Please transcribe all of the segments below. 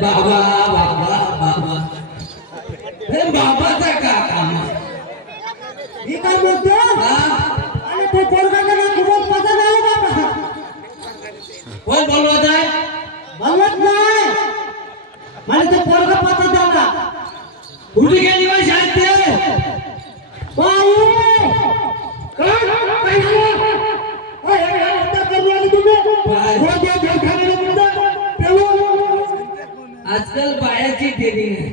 बाबा बाबा बाबा हे बाबाचा का काम मी काय बोलतो आणि तो पोरगा ना खूपच पता झाला बाबा कोण बोलवत आहे बोलत नाही मला तो पोरगा पता झाला कुठे गेली बाई शाळेत ते बाई काय झालं ओय आता करू आले तुम्ही रोज जेव खाणे आजकाल बायाची ट्रेनिंग आहे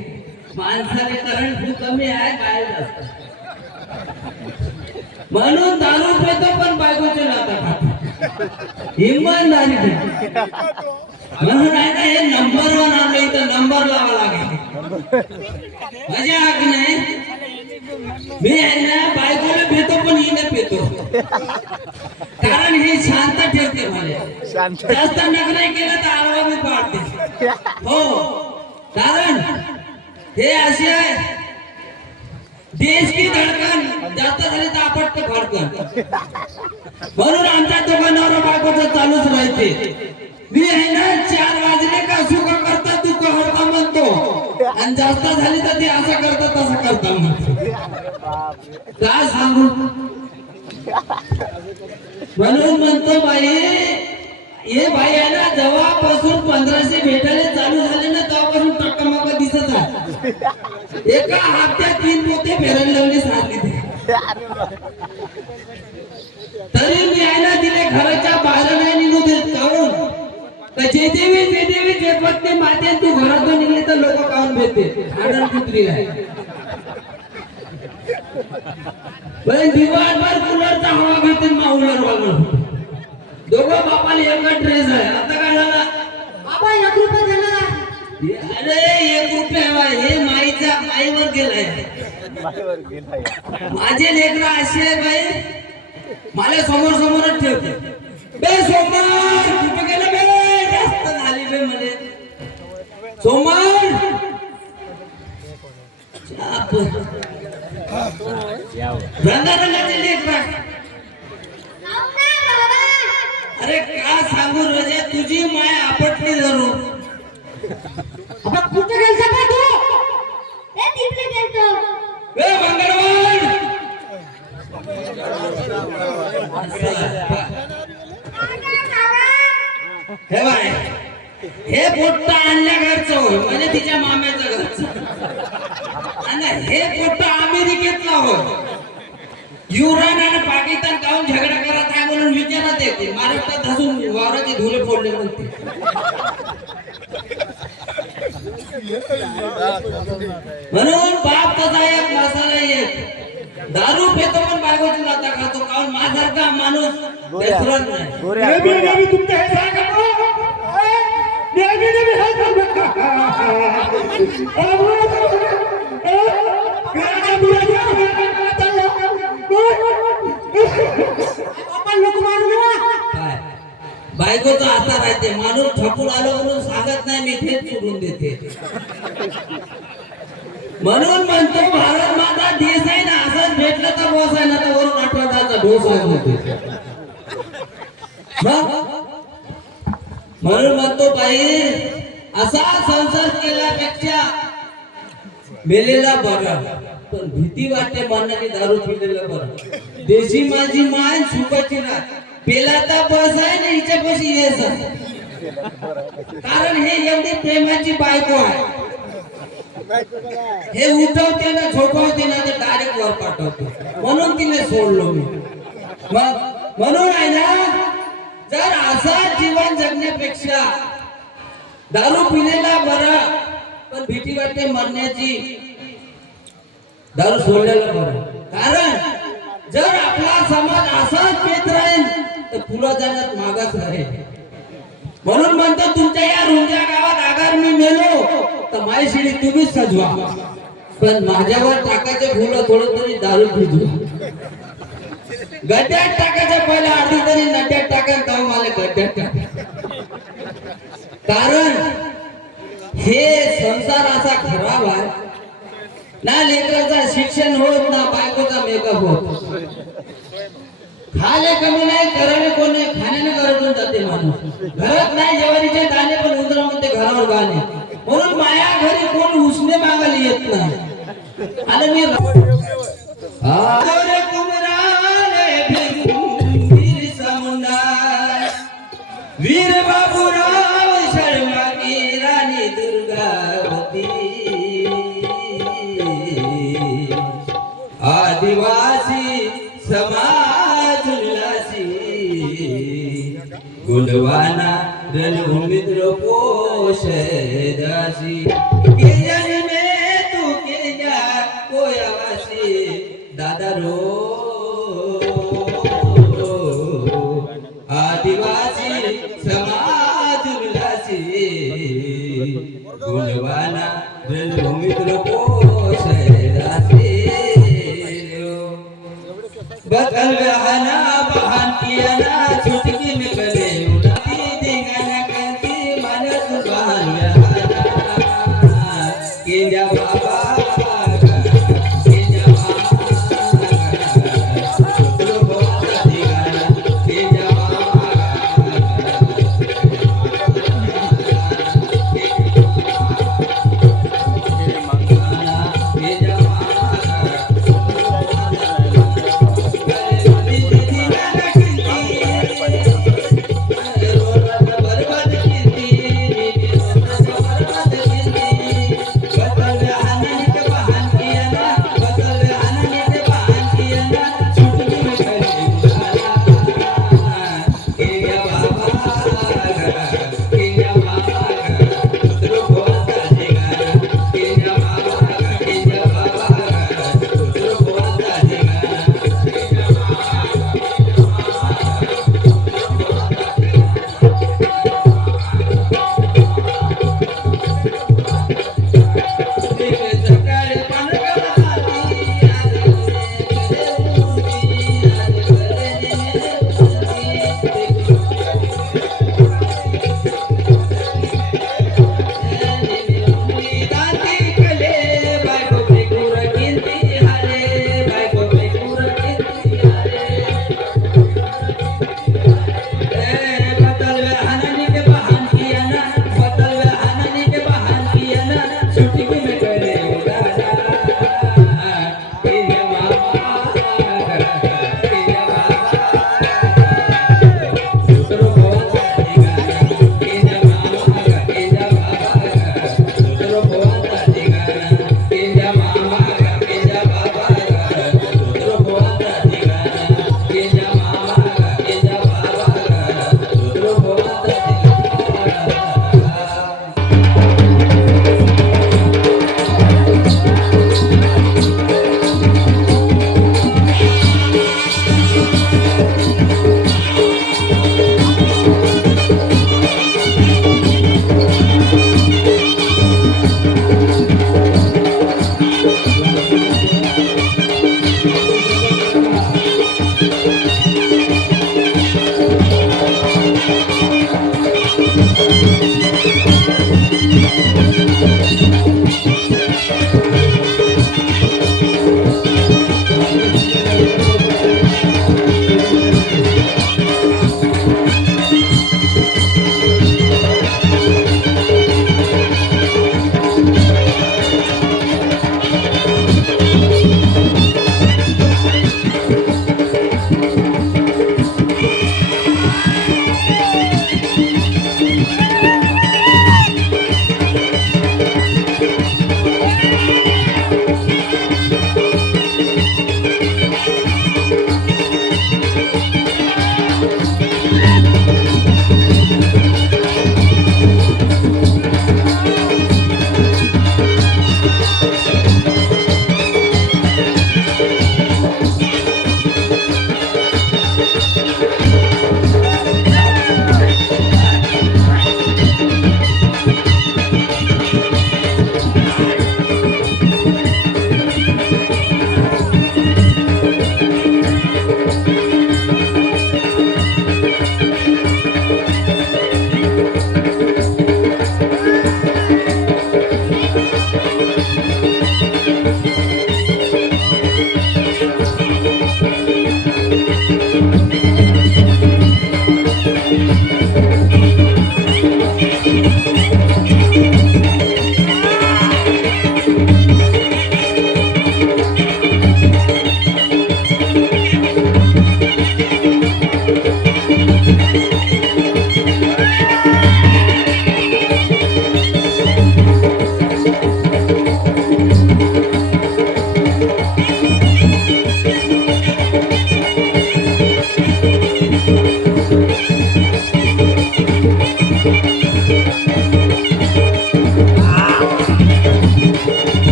माणसाने करंट खूप कमी आहे बाया जास्त म्हणून दारू पितो पण बायकोचे नाता खातो इमानदारी म्हणून आहे ना हे नंबर 1 आणलं इथं नंबर लावा लागेल मजा आग नाही मी आहे ना बायकोला भेटतो पण हिने पेतो कारण हे शांत ठेवते मला जास्त नखरे केलं तर आळवा मी पाडते हो कारण हे असे आहे देश की धडकन जास्त झाली तर आपट फडकन म्हणून आमच्या दुकानावर बायकोचं चालूच राहते मी आहे ना 4 वाजले का सुख करता तू कहता म्हणतो आणि जास्त झाली तर ते असं करता तसं करता म्हणतो काय सांगू म्हणून म्हणतो बाई हे बाई आहे ना जेव्हापासून 1500 भेटायला चालू झाले ना तेव्हापासून टक्कामक्का दिसत आहे एका हप्त्यात 3 पोते फेरायला लावले सांगितले तरी मी आहे ना तिने घराच्या बाहेर नाही निघू देत काहून जे देवी जे पत्ते माते तू घरातून निघले तर लोक काहून भेटते आनंद पुत्री आहे पण दिवसभर कूलरचा हवा घेते माऊलर वागून दोघं बापाला एकच ड्रेस आहे. आता काय झाला बाबा 1 रुपया देणार. अरे 1 रुपया बाय हे माईचा माईवर गेलाय. माझे लेकर असे आहे बाई मला समोर समोरच ठेवते. बे सोमवार कुठे गेलं बे जास्त झाली बे मध्ये सोमवार रंगारंगाचे लेकर. अरे का सांगू रजे तुझी माय आपटली जरूर. आता कुठे गेलता बे तू? ए तिकडे गेलतो. ए मंगळवार हे बाय हे पोट्ट आणल्या घरचं होय म्हणजे तिच्या माम्याचं घरचं आणि हे पोट्ट अमेरिकेतला होय. युरान आणि पाकिस्तान काहून झगडा करत आहे म्हणून विचारत येते. महाराष्ट्रात धसून वावराचे धुले फोडले म्हणते. म्हणून बाप तसा एक मसाला एक दारू पेतो पण बायकोची लाता खातो. काहून माझारखा माणूस बेसरत नाही. नेहमी तुमचं हे सांगा. नेहमी हे सांगा. आपण लोक मारू नका. काय बायकोचा आता राहते माणूस ठपून आलो म्हणून सांगत नाही मी थेट सोडून देते. म्हणून म्हणतो भारत माता देश आहे ना असंच भेटलं तर बोस आहे ना तर वरून आठवड्याचा डोस आहे म्हणतो. म्हणून म्हणतो बाई असा संसार केल्यापेक्षा मेलेला बरा. पण भीती वाटते मरणाची दारू पिलेलं बरं. देशी माझी मान सुखाची ना पेला तर बस आहे ना हिच्यापाशी येस. कारण हे एवढी प्रेमाची बायको आहे. हे उठवते ना झोपवते ना ते डायरेक्ट वर पाठवते. म्हणून तिने सोडलो मी. म्हणून आहे ना जर असा जीवन जगण्यापेक्षा दारू पिलेला बरा. पण भीती वाटते मरण्याची दारू सोडलेला बरं. कारण जर आपला समाज असाच पेत राहील तर पुढे जाण्यात मागास राहील. म्हणून म्हणतो तुमच्या या रुंद्या गावात अगर मी मेलो तर माझी शिडी तुम्हीच सजवा. पण माझ्यावर टाकायचे फुलं थोडं तरी दारू भिजवा. गड्ड्यात टाकायचं पहिला अर्धी तरी नड्यात टाकायला तेव्हा मला गड्ड्यात टाका. कारण हे संसार असा खराब आहे ना. लेकराचं शिक्षण होत ना बायकोचा मेकअप होत. खाले कमी नाही करायला कोण नाही. खाण्याने गरजून जाते माणूस. घरात नाही ज्वारीचे दाणे पण उंदरा म्हणते घरावर गाणे. म्हणून माया घरी कोण उसने मागायला येत नाही. आणि मी वीर बाबूराव शर्मा की राणी दुर्गावती आदिवासी समाज उल्लासी गुणवाना रणभूमिद्र पोष दासी के जन में तू के जा कोयावासी दादा रो आदिवासी समाज उल्लासी गुणवाना रणभूमिद्र पोष दासी बदल बहाना बहान किया ना चुटकी में गले उड़ाती देंगाना करती मानस बहान बहाना केंजा बाबा केंजा बाबा बोला देंगाना केंजा बाबा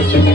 Thank you.